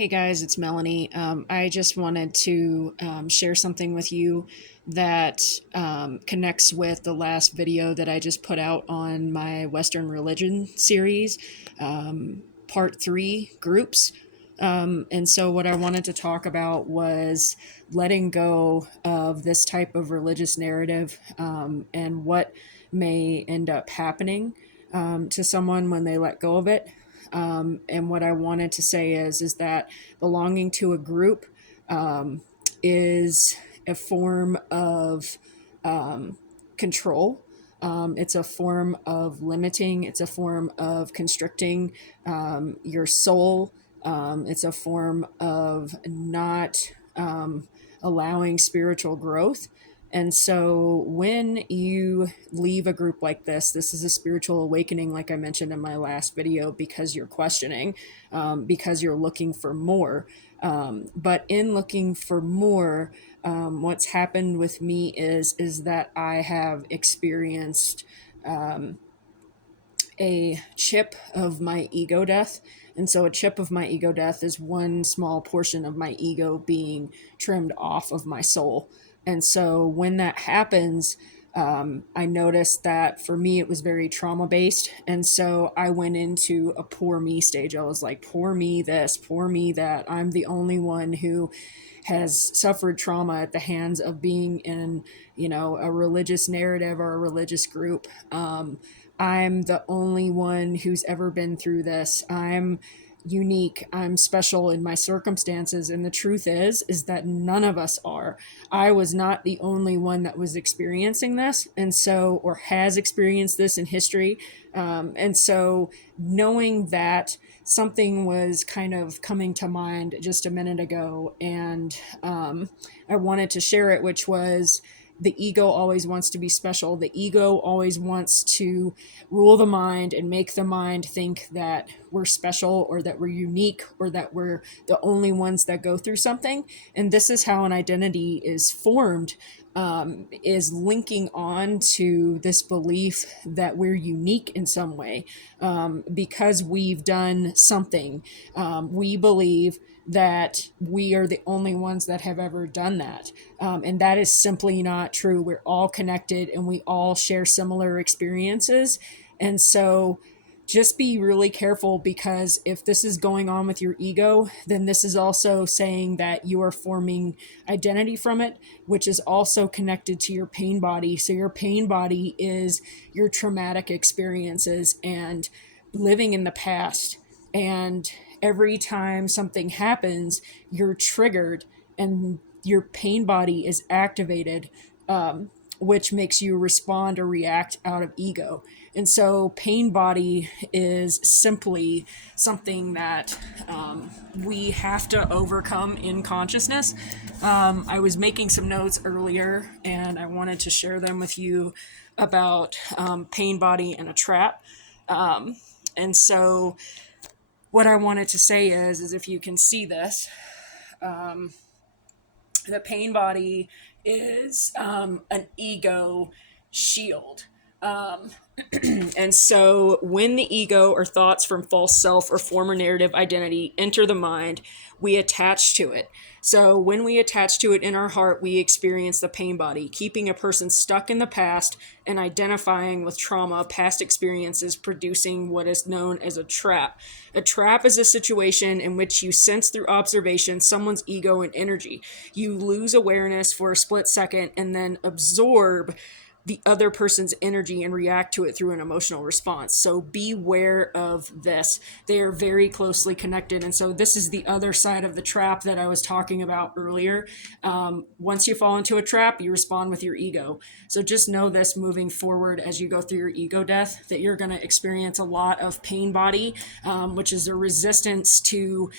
Hey guys, it's Melanie. I just wanted to share something with you that connects with the last video that I just put out on my Western religion series, part three groups. And so, what I wanted to talk about was letting go of this type of religious narrative and what may end up happening to someone when they let go of it. And what I wanted to say is that belonging to a group um, is a form of um, control. It's a form of limiting. It's a form of constricting your soul. It's a form of not allowing spiritual growth. And so when you leave a group like this is a spiritual awakening, like I mentioned in my last video, because you're questioning, because you're looking for more. But in looking for more, what's happened with me is that I have experienced a chip of my ego death. And so a chip of my ego death is one small portion of my ego being trimmed off of my soul. And so when that happens, I noticed that for me it was very trauma based. And so I went into a poor me stage. I was like, poor me this, poor me that. I'm the only one who has suffered trauma at the hands of being in, a religious narrative or a religious group. I'm the only one who's ever been through this. I'm unique. I'm special in my circumstances. And the truth is that none of us are. I was not the only one that was experiencing this. And so, or has experienced this in history. And so knowing that something was kind of coming to mind just a minute ago, and I wanted to share it, which was the ego always wants to be special. The ego always wants to rule the mind and make the mind think that we're special or that we're unique or that we're the only ones that go through something. And this is how an identity is formed, is linking on to this belief that we're unique in some way, because we've done something. We believe that we are the only ones that have ever done that. And that is simply not true. We're all connected and we all share similar experiences. And so just be really careful, because if this is going on with your ego, then this is also saying that you are forming identity from it, which is also connected to your pain body. So your pain body is your traumatic experiences and living in the past. And every time something happens, you're triggered and your pain body is activated, which makes you respond or react out of ego. And so, pain body is simply something that we have to overcome in consciousness. I was making some notes earlier and I wanted to share them with you about pain body and a trap. And so, what I wanted to say is if you can see this, the pain body is an ego shield. Um, and so when the ego or thoughts from false self or former narrative identity enter the mind, we attach to it. So when we attach to it in our heart, we experience the pain body, keeping a person stuck in the past and identifying with trauma, past experiences, producing what is known as a trap. A trap is a situation in which you sense through observation someone's ego and energy. You lose awareness for a split second and then absorb the other person's energy and react to it through an emotional response. So beware of this. They are very closely connected. And so this is the other side of the trap that I was talking about earlier. Once you fall into a trap, you respond with your ego. So just know this moving forward as you go through your ego death, that you're going to experience a lot of pain body, which is a resistance to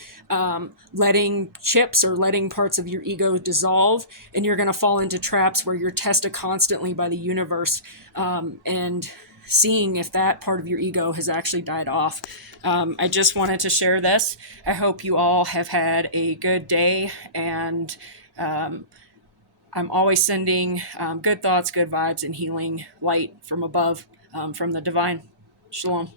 letting chips or letting parts of your ego dissolve. And you're going to fall into traps where you're tested constantly by the universe, and seeing if that part of your ego has actually died off. I just wanted to share this. I hope you all have had a good day, and I'm always sending good thoughts, good vibes, and healing light from above, from the divine. Shalom.